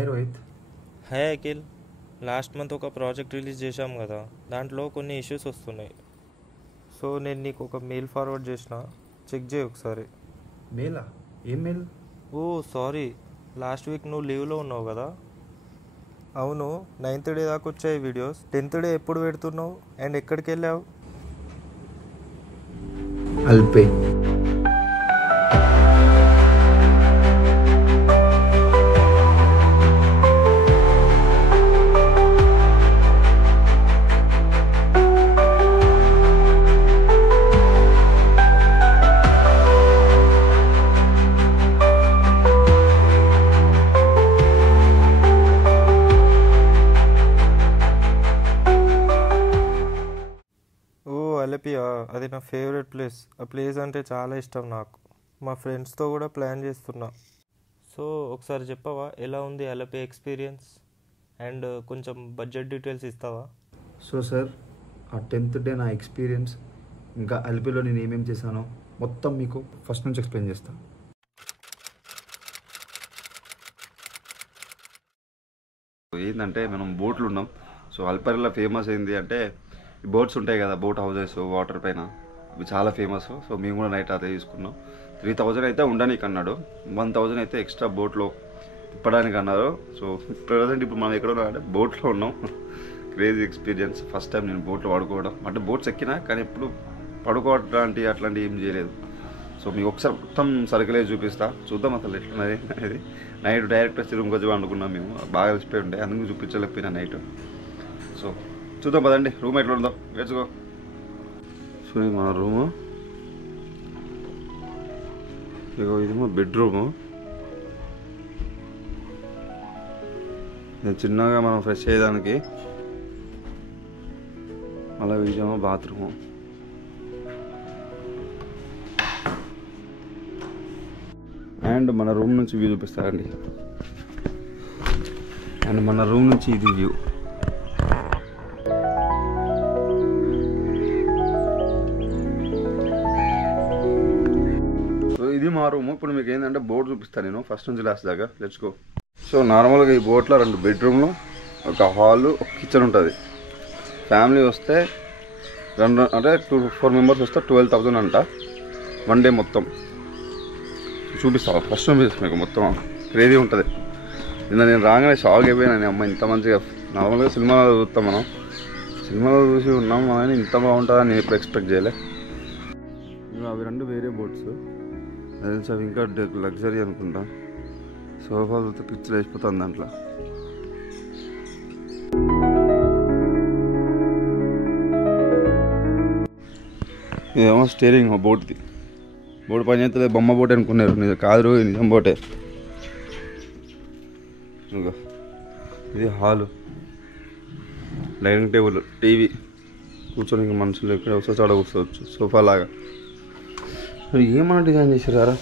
Hi Rohit. Hi Akhil. Last month ఒక project release చేశాం కదా, దాంట్లో కొన్ని ఇష్యూస్ వస్తున్నాయి. సో నేను నీకు ఒక మెయిల్ ఫార్వర్డ్ చేసిన, చెక్ చేయి ఒకసారి. మెయిలా? ఏం మెయిల్? ఓ సారీ, లాస్ట్ వీక్ నువ్వు లీవ్లో ఉన్నావు కదా. అవును, 9th డే దాకా వచ్చాయి వీడియోస్. 10th డే ఎప్పుడు పెడుతున్నావు అండ్ ఎక్కడికి వెళ్ళావు? అల్పే. అలపియా, అది నా ఫేవరెట్ ప్లేస్. ఆ ప్లేస్ అంటే చాలా ఇష్టం నాకు. మా ఫ్రెండ్స్తో కూడా ప్లాన్ చేస్తున్నా. సో ఒకసారి చెప్పవా, ఎలా ఉంది అలపి ఎక్స్పీరియన్స్ అండ్ కొంచెం బడ్జెట్ డీటెయిల్స్ ఇస్తావా? సో సార్, ఆ 10th డే నా ఎక్స్పీరియన్స్, ఇంకా అల్పేలో నేను ఏమేమి చేశానో మొత్తం మీకు ఫస్ట్ నుంచి ఎక్స్ప్లెయిన్ చేస్తాను. ఏంటంటే మనం బోట్లు ఉన్నాం. సో అల్పరిలో ఫేమస్ ఏంటి అంటే బోట్స్ ఉంటాయి కదా, బోట్ హౌసెస్ వాటర్ పైన, ఇవి చాలా ఫేమస్. సో మేము కూడా నైట్ అదే తీసుకున్నాం. 3000 అయితే ఉండడానికి అన్నాడు, 1000 అయితే ఎక్స్ట్రా బోట్లో తిప్పడానికి అన్నారు. సో ప్రజెంట్ ఇప్పుడు మనం ఎక్కడ ఉన్నాం అంటే బోట్లో ఉన్నాం. Crazy experience. ఫస్ట్ టైం నేను బోట్లో పడుకోవడం, అంటే బోట్స్ ఎక్కినా కానీ ఎప్పుడు పడుకోవడానికి అట్లాంటివి ఏం చేయలేదు. సో మీకు ఒకసారి మొత్తం సర్కిలే చూపిస్తా, చూద్దాం అసలు ఎట్లున్నది అనేది. నైట్ డైరెక్ట్ వచ్చి రూమ్కి వచ్చి అనుకున్నాం, మేము బాగా కలిసిపోయి ఉండే, అందుకు చూపించలేకపోయినా నైట్. సో చూద్దాం పదండి రూమ్ ఎట్లా ఉందో, వేసుకో. సో ఇది మన రూము, ఇగో ఇది మా బెడ్రూము. చిన్నగా మనం ఫ్రెష్ అయ్యేదానికి. మళ్ళీ ఇదేమో బాత్రూము. అండ్ మన రూమ్ నుంచి వ్యూ చూపిస్తారండి. అండ్ మన రూమ్ నుంచి ఇది వ్యూ. సో ఇది మా రూమ్. ఇప్పుడు మీకు ఏంటంటే బోట్ చూపిస్తాను నేను ఫస్ట్ నుంచి లాస్ట్ దాకా. Let's go. సో నార్మల్గా ఈ బోట్లో 2 బెడ్రూమ్లు, ఒక హాలు, ఒక కిచెన్ ఉంటుంది. ఫ్యామిలీ వస్తే 2 అంటే 4 మెంబర్స్ వస్తే 12,000 అంట వన్ డే మొత్తం. చూపిస్తాను ఫస్ట్ చూపిస్తాను మీకు మొత్తం. క్రేజీ ఉంటుంది. నిన్న నేను రాగానే షాక్ అయిపోయినా, అమ్మ ఇంత మంచిగా. నార్మల్గా సినిమాలో చూస్తాం మనం, సినిమాలో చూసి ఉన్నాం కానీ ఇంత బాగుంటుందని నేను ఎప్పుడు ఎక్స్పెక్ట్ చేయలే. అవి 2 వేరే బోట్స్, అది తెలుసు. అవి ఇంకా లగ్జరీ అనుకుంటా. సోఫాలు చూస్తే పిక్చర్ వేసిపోతుంది దాంట్లో. ఇదేమో స్టీరింగ్ బోట్ది. బోట్ పని చేస్తే బొమ్మ బోట్ అనుకున్నారు, నిజం కాదు, నిజం బోటే. ఇంకా ఇది హాలు, డైనింగ్ టేబుల్, టీవీ, కూర్చొని ఇంకా మనుషులు ఎక్కడ వస్తే చాడ కూర్చోవచ్చు, సోఫా లాగా. మరి ఏమన్నా డిజైన్ చేసారా?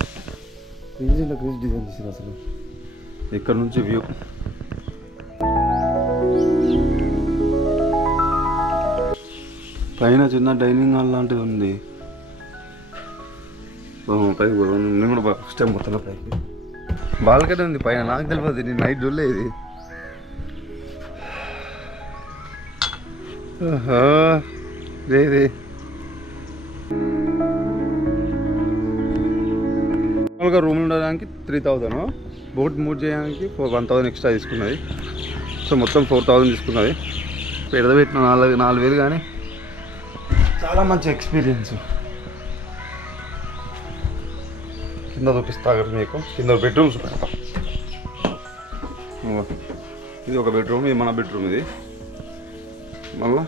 క్రీజ్ డిజైన్ చేసారు అసలు. ఇక్కడ నుంచి వ్యూ. పైన చిన్న డైనింగ్ హాల్ లాంటిది ఉంది. పైకి నేను కూడా ఫస్ట్ టైం పోతున్నా పైకి. బాల్కనీ ఉంది పైన, నాకు తెలియదు, నేను నైట్ చూడలే ఇది. ఇది మామూలుగా రూమ్ ఉండడానికి 3000, బోట్ మూవ్ చేయడానికి 1000 ఎక్స్ట్రా తీసుకున్నది. సో మొత్తం 4000 తీసుకున్నది. పెద్ద పెట్టిన 4,000 కానీ చాలా మంచి ఎక్స్పీరియన్స్. కింద చూపిస్తా కదా మీకు, కింద బెడ్రూమ్స్ పెడతా. ఇది ఒక బెడ్రూమ్, ఇది మన బెడ్రూమ్. ఇది మళ్ళా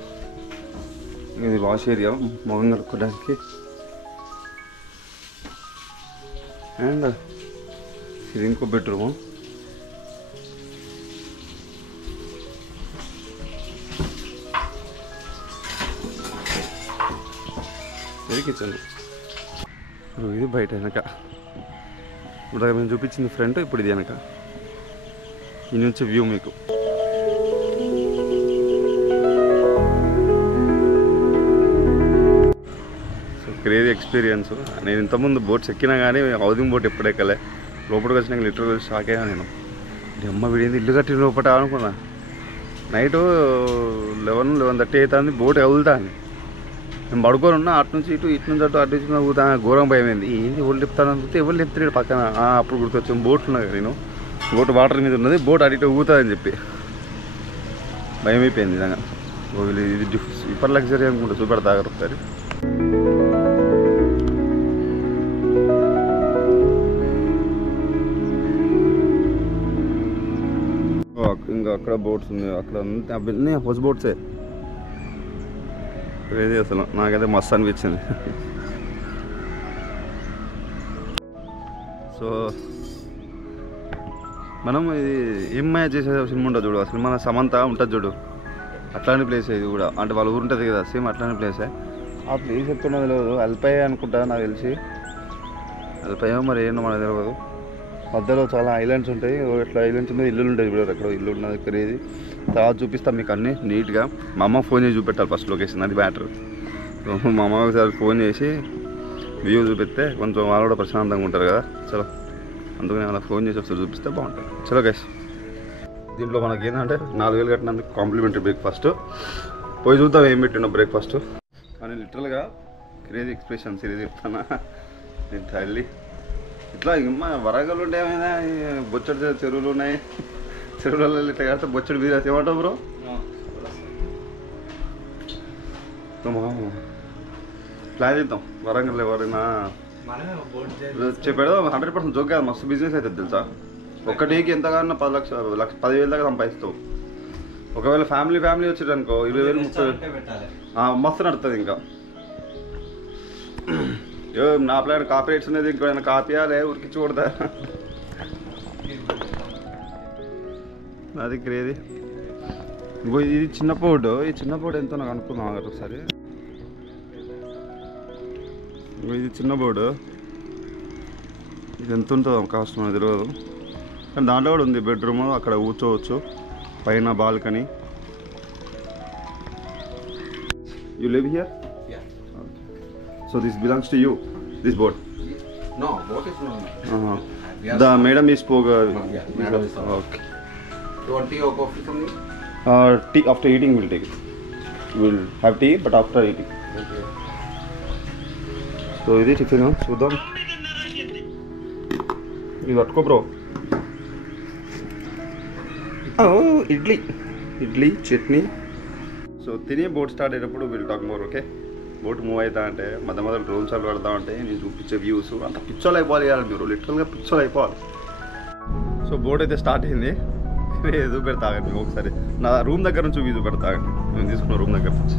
ఇది వాష్ ఏరియా, మొహం కడుక్కోవడానికి. అండ్ ఇది ఇంకో బెడ్రూము. ఇది కిచెన్. ఇది బయట వెనక. ఇప్పుడు మేము చూపించింది ఫ్రంట్, ఇప్పుడు ఇది వెనక. ఈ నుంచి వ్యూ మీకు. Crazy experience. నేను ఇంతకుముందు బోట్స్ ఎక్కినా కానీ హౌసింగ్ బోట్ ఎప్పుడు ఎక్కలే. లోపలికి వచ్చినాక లిటరల్ షాక్ అయ్యా నేను. అమ్మ వీడేది ఇల్లు కట్టిన లోపల అనుకున్నా. నైట్ 11:30 అవుతుంది, బోట్ కదులుతాను. నేను పడుకొని ఉన్నా, అటు నుంచి ఇటు నుంచి అటు నుంచి ఊతా. ఘోరం భయం అయింది. ఏంది ఒళ్ళు చెప్తాను చూస్తే ఎవరు చెప్తాడు పక్కన. అప్పుడు గుర్తొచ్చాను, బోట్లు ఉన్నాయి కదా, నేను బోట్ వాటర్ మీద ఉన్నది, బోట్ అటు ఇటు ఊగుతుందని చెప్పి భయం అయిపోయింది నిజంగా. ఇది సూపర్ లగ్జరీ అనుకుంటా, సూపర్ తాగరు ఒకసారి. ఇంకా అక్కడ బోట్స్ ఉన్నాయి, అక్కడ అన్నీ హౌస్ బోట్సే. ఏది అసలు నాకైతే మస్తు అనిపించింది. సో మనం ఇది ఏమై చేసే సినిమా ఉంటుంది చూడు, ఆ సినిమా సమంత ఉంటుంది చూడు, అట్లాంటి ప్లేస్ ఇది కూడా. అంటే వాళ్ళ ఊరు ఉంటుంది కదా, సేమ్ అట్లాంటి ప్లేసే. ఆ ప్లేస్ ఎత్తున్నది తెలియదు, అల్పయ్య అనుకుంటా నాకు తెలిసి. అల్పయ్య మరి ఏంటో మనకు తెలియదు. మధ్యలో చాలా ఐలాండ్స్ ఉంటాయి, ఇట్లా ఐలాండ్స్ మీద ఇల్లులు ఉంటాయి ఇప్పుడు. అక్కడ ఇల్లు ఉన్నది ఇక్కడ. ఇది తర్వాత చూపిస్తాం మీకు అన్నీ నీట్గా. మా అమ్మ ఫోన్ చేసి చూపెట్టాలి ఫస్ట్ లొకేషన్, అది మ్యాటర్. సో మా అమ్మ ఒకసారి ఫోన్ చేసి వ్యూ చూపిస్తే కొంచెం వాళ్ళు కూడా ప్రశాంతంగా ఉంటారు కదా. చలో అందుకని అలా ఫోన్ చేసి ఒకసారి చూపిస్తే బాగుంటుంది. చలో గైస్, దీంట్లో మనకి ఏంటంటే 4,000 కట్టినందుకు కాంప్లిమెంటరీ బ్రేక్ఫాస్ట్. పోయి చూద్దాం ఏం పెట్టిండో బ్రేక్ఫాస్ట్ అని. లిటరల్గా క్రేజీ ఎక్స్ప్రెషన్స్ ఇది చెప్తానా నేను తల్లి. ఇట్లా ఇంకా వరంగల్ ఉంటే ఏమైనా బొచ్చడి చెరువులు ఉన్నాయి, చెరువులలో ఇట్లా కడితే బొచ్చడి బిర్యానీ ఏమంటావు బ్రో? ప్లాన్ చేద్దాం వరంగల్ ఎవరైనా చెప్పాడు. 100% జోక్ కాదు, మస్తు బిజినెస్ అవుతుంది తెలుసా. ఒక్కటికి ఎంతగానో 10,000 దాకా సంపాదిస్తావు. ఒకవేళ ఫ్యామిలీ వచ్చారు అనుకో 20,000 30,000 మస్తు నడుతుంది. ఇంకా నా ప్లాన్ కాపీ రేట్స్ అనేది ఇంకేమైనా కాపీయాలే ఉరికిచ్చి కొడతా. అది క్రేజీ. ఇంకో ఇది చిన్న పోటు, ఈ చిన్న పోటు ఎంతో నాకు అనుకుందాం ఒకసారి. ఇది చిన్న బోర్డు, ఇది ఎంత ఉంటుందో కాస్ట్ మనకు తెలియదు, కానీ దాంట్లో కూడా ఉంది బెడ్రూమ్. అక్కడ కూర్చోవచ్చు, పైన balcony. You live here? So this belongs to you, this boat? No, boat is no. The madam is spoke. Yeah, madam is okay. You want tea or coffee from me? Tea after eating we'll take it. We'll have tea, but after eating. Okay. So ఇది tiffin చూద్దాం. ఇది పట్టుకో bro. Idli chutney. So తిని boat start అయ్యేటప్పుడు will talk more. Okay, boat move అవుతా అంటే మధ్య drones అవి పెడతా ఉంటే నేను చూపించే వ్యూస్ అంత పిచ్చోలు అయిపోవాలి కదా మీరు, లిటరల్గా పిచ్చోలు అయిపోవాలి. సో బోట్ అయితే స్టార్ట్ అయింది. చూపెడతాగండి మీకు ఒకసారి నా రూమ్ దగ్గర నుంచి చూపెడతాగండి, నేను తీసుకున్న రూమ్ దగ్గర నుంచి.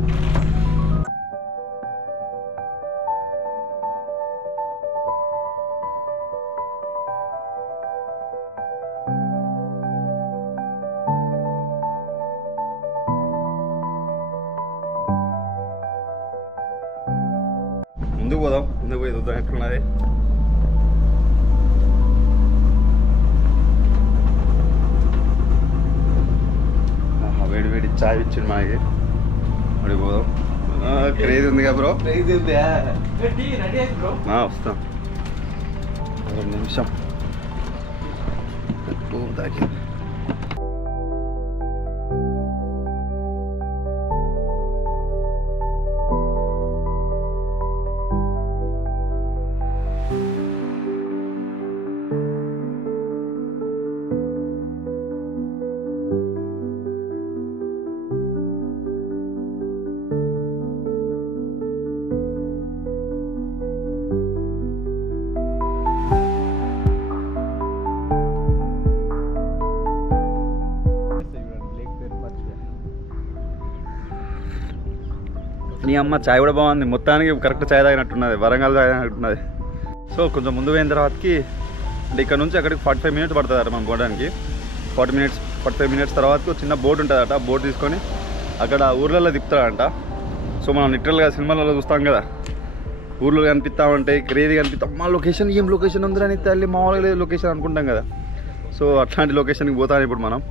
ముందుకు పోయి చూద్దాం ఎట్లున్నది. వేడి చాయ్ ఇచ్చిండు మనకి, అడిగి పోదాం. క్రేజ్ ఉంది కదా బ్రో? వస్తాం 2 నిమిషం. దాకి నీ అమ్మ చాయ్ కూడా బాగుంది, మొత్తానికి కరెక్ట్ చాయ్ తాగినట్టున్నది, వరంగల్ తాగినట్టున్నది. సో కొంచెం ముందు పోయిన తర్వాతకి అంటే ఇక్కడ నుంచి అక్కడికి 45 మినిట్స్ పడుతుంది మనం పోవడానికి. 45 మినిట్స్ తర్వాత చిన్న బోట్ ఉంటుందట, బోట్ తీసుకొని అక్కడ ఊర్లలో తిప్పుతాడంట. సో మనం లిటరల్గా సినిమాలలో చూస్తాం కదా, ఊర్లో కనిపిస్తూ ఉంటాయి, క్రేజీ కనిపిస్తాం. మా లొకేషన్ ఏం లొకేషన్ ఉందని తల్లి మామూలుగా లేదు లొకేషన్ అనుకుంటాం కదా. సో అట్లాంటి లొకేషన్కి పోతాను ఇప్పుడు మనం.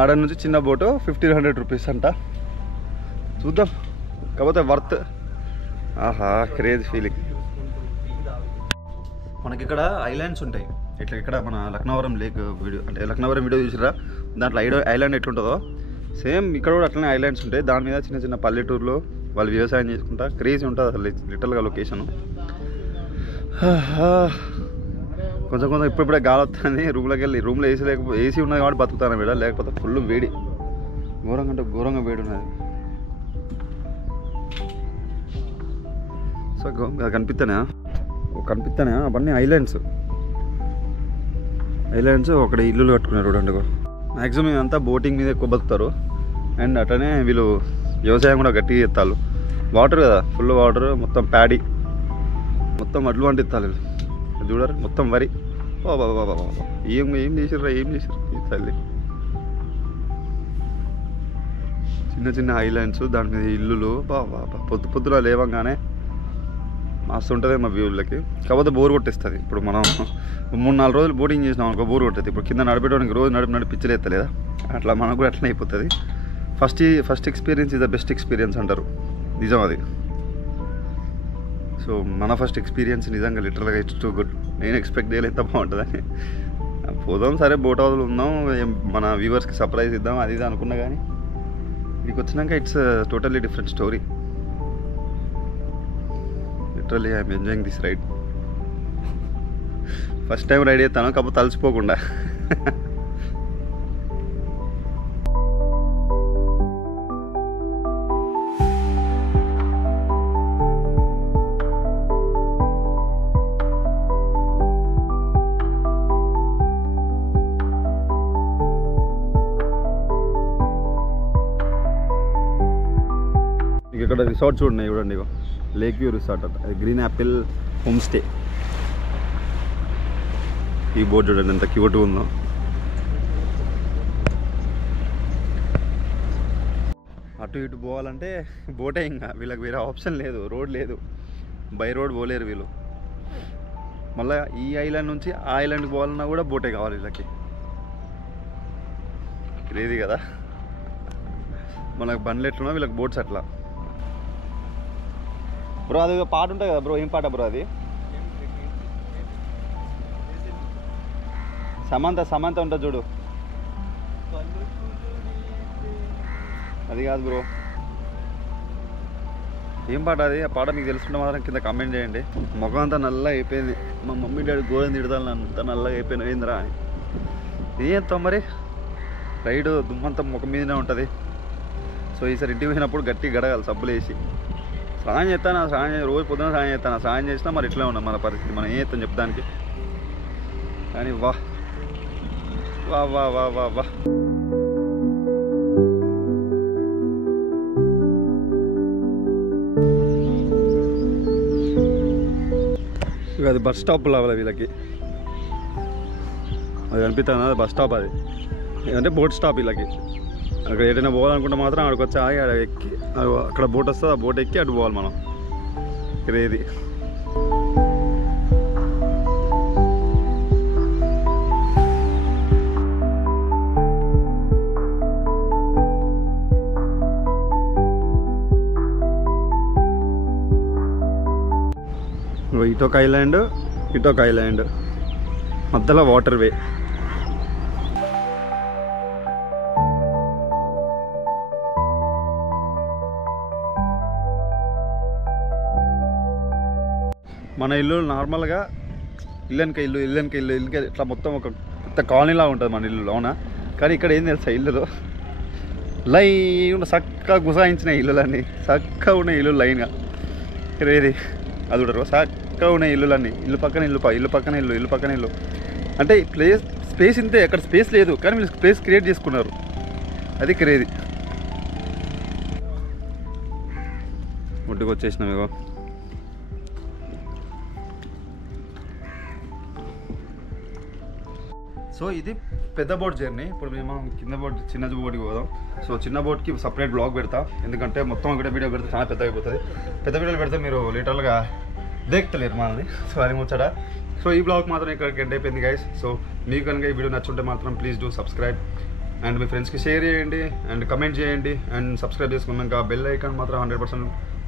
ఆడ నుంచి చిన్న బోటు 1,500 రూపీస్ అంట. చూద్దాం, కాకపోతే వర్త్. ఆహా క్రేజ్ ఫీలింగ్. మనకి ఇక్కడ ఐలాండ్స్ ఉంటాయి. ఇట్లా ఇక్కడ మన లక్నవరం లేక్ వీడియో అంటే లక్నవరం వీడియో చూసిరా, దాంట్లో ఐలాండ్ ఎట్లుంటుందో సేమ్ ఇక్కడ కూడా అట్లనే ఐలాండ్స్ ఉంటాయి. దాని మీద చిన్న చిన్న పల్లెటూరులో వాళ్ళు వ్యవసాయం చేసుకుంటా క్రేజీ ఉంటుంది అసలు లిటరల్గా లొకేషను. కొంచెం కొంచెం ఇప్పుడిప్పుడే గాలి వస్తుంది. రూమ్లో ఏసీ ఉన్నది కాబట్టి బతుకుతాను వీడ, లేకపోతే ఫుల్ వేడి, ఘోరంగా అంటే ఘోరంగా వేడి ఉన్నది. సో కనిపిస్తానే అవన్నీ ఐలాండ్స్ ఒకటి ఇల్లులు కట్టుకున్నారు చూడండి. మ్యాక్సిమం ఇదంతా బోటింగ్ మీద ఎక్కువ బతుకుతారు. అండ్ అట్లనే వీళ్ళు వ్యవసాయం కూడా గట్టిగా చేస్తారు. వాటర్ కదా, ఫుల్ వాటర్, మొత్తం ప్యాడీ, మొత్తం వడ్లు పండిస్తారు వీళ్ళు. చూడరు మొత్తం వరి. బాబా ఏం చేసిర్రా ఈ తల్లి. చిన్న చిన్న ఐలాండ్స్, దాని మీద ఇల్లులు. బాబా పొద్దున లేవంగానే మస్తు ఉంటుంది మా వ్యూలకి. కాకపోతే బోర్ కొట్టేస్తుంది. ఇప్పుడు మనం 3-4 రోజులు బోటింగ్ చేసినాం అనుకో, బోర్ కొట్టేది. ఇప్పుడు కింద నడిపేయడానికి రోజు నడిపి పిచ్చలేస్తలేదా, అట్లా మనకు కూడా అట్లనే అయిపోతుంది. First experience is the best experience అంటారు, నిజం అది. సో మన ఫస్ట్ ఎక్స్పీరియన్స్ నిజంగా లిటరల్గా ఇట్స్ టూ గుడ్. నేను ఎక్స్పెక్ట్ చేయలేదు ఎంత బాగుంటుందని. పోదాం సరే బోట్ హౌస్లో ఉందాం, మన వ్యూవర్స్కి సర్ప్రైజ్ ఇద్దాం అది ఇది అనుకున్నా, కానీ ఇక్కడికి వచ్చినాక it's totally different story. Literally I'm enjoying this ride. First time ride చేస్తాను, కాకపోతే తలసిపోకుండా. ఇక్కడ రిసార్ట్స్ ఉన్నాయి చూడండి, లేక్ వ్యూ రిసార్ట్ అంట, గ్రీన్ యాపిల్ హోమ్ స్టే. ఈ బోర్డు చూడండి ఎంత క్యూట్ ఉందో. అటు ఇటు పోవాలంటే బోటే, ఇంకా వీళ్ళకి వేరే ఆప్షన్ లేదు, రోడ్ లేదు, బై రోడ్ పోలేరు వీళ్ళు. మళ్ళీ ఈ ఐలాండ్ నుంచి ఆ ఐలాండ్కి పోవాలన్నా కూడా బోటే కావాలి వీళ్ళకి. లేదు కదా, మనకు బండ్లు ఎట్లున్నా వీళ్ళకి బోట్స్ అట్లా. బ్రో అది పాట ఉంటుంది కదా బ్రో, ఏం పాట బ్రో అది? సమంత ఉంటుంది చూడు, అది కాదు బ్రో, ఏం పాట అది? ఆ పాట మీకు తెలుసుకుంటే మాత్రం కింద కామెంట్ చేయండి. ముఖం అంతా నల్లగా అయిపోయింది, మా మమ్మీ డాడీ ఘోరం తిడతాను నన్ను, అంతా నల్లగా అయిపోయిన ఏందిరా అని. ఏం మరి రైడ్ దుమ్మంతా ముఖం మీదనే ఉంటుంది. సో ఈసారి ఇంటికి పోయినప్పుడు గట్టి గడగాలి సబ్బులు వేసి. స్నానం చేస్తాను, రోజు పొద్దున స్నానం చేస్తాను. స్నానం చేసినా మరి ఇట్లా ఉన్నాం మన పరిస్థితి, మనం ఏం చేస్తాం చెప్తానికి. కానీ వా వా వా వా వా వా అది బస్ స్టాప్ లావాలి వీళ్ళకి, అది కనిపిస్తుంది, అది బస్ స్టాప్. అది అంటే బోట్ స్టాప్ వీళ్ళకి. అక్కడ ఏదైనా పోవాలనుకుంటే మాత్రం అక్కడికి వచ్చి ఆగి అక్కడ ఎక్కి, అక్కడ బోట్ వస్తుంది, ఆ బోట్ ఎక్కి అటు పోవాలి మనం. క్రేజీ. ఇటొక ఐలాండ్ మధ్యలో వాటర్ వే. మన ఇల్లు నార్మల్గా ఇల్లుకి ఇట్లా మొత్తం ఒక పెద్ద కాలనీలా ఉంటుంది మన ఇల్లు, అవునా? కానీ ఇక్కడ ఏం తెలుసా, ఇల్లులో లైన్ చక్కగా గుసాయించిన ఇల్లులన్నీ, చక్కగా ఉన్నాయి ఇల్లు లైన్గా. క్రేజీ. అది కూడా చక్కగా ఉన్నాయి ఇల్లులన్నీ, ఇల్లు పక్కన ఇల్లు అంటే స్పేస్ ఇంతే, అక్కడ స్పేస్ లేదు కానీ వీళ్ళు స్పేస్ క్రియేట్ చేసుకున్నారు, అది క్రేజీ. ఒడ్డుకు వచ్చేసినాం ఇగో. సో ఇది పెద్ద బోట్ జర్నీ. ఇప్పుడు మేము చిన్న బోట్కి పోదాం. సో చిన్న బోట్కి సపరేట్ బ్లాగ్ పెడతా, ఎందుకంటే మొత్తం ఒకటే వీడియో పెడితే చాలా పెద్దగా అయిపోతుంది. పెద్ద వీడియోలు పెడితే మీరు లిటరల్గా దేక్తలేరు మనల్ని. సో అది ముచ్చట. సో ఈ బ్లాగ్ మాత్రం ఇక్కడికి ఎండ్ అయిపోయింది గైస్. సో మీకు కనుక ఈ వీడియో నచ్చుంటే మాత్రం ప్లీజ్ డూ సబ్స్క్రైబ్ అండ్ మీ ఫ్రెండ్స్కి షేర్ చేయండి అండ్ కమెంట్ చేయండి అండ్ సబ్స్క్రైబ్ చేసుకున్నాక బెల్ ఐకాన్ మాత్రం 100%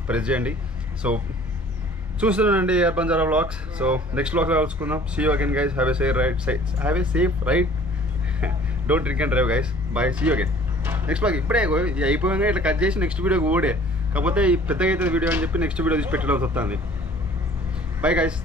ప్రెస్ చేయండి. సో చూస్తున్నానండి Air Banjara vlogs. So next వ్లాగ్లో కలుసుకుందాం. See you again guys. Have a safe ride. Don't drink and drive guys. Bye. See you again next vlog. ఇప్పుడే అయిపోయాక ఇట్లా కట్ చేసి నెక్స్ట్ వీడియోకి ఓడే, కాకపోతే ఈ పెద్దగా అయితే వీడియో అని చెప్పి నెక్స్ట్ వీడియో తీసి పెట్టడం వస్తుంది. Bye guys.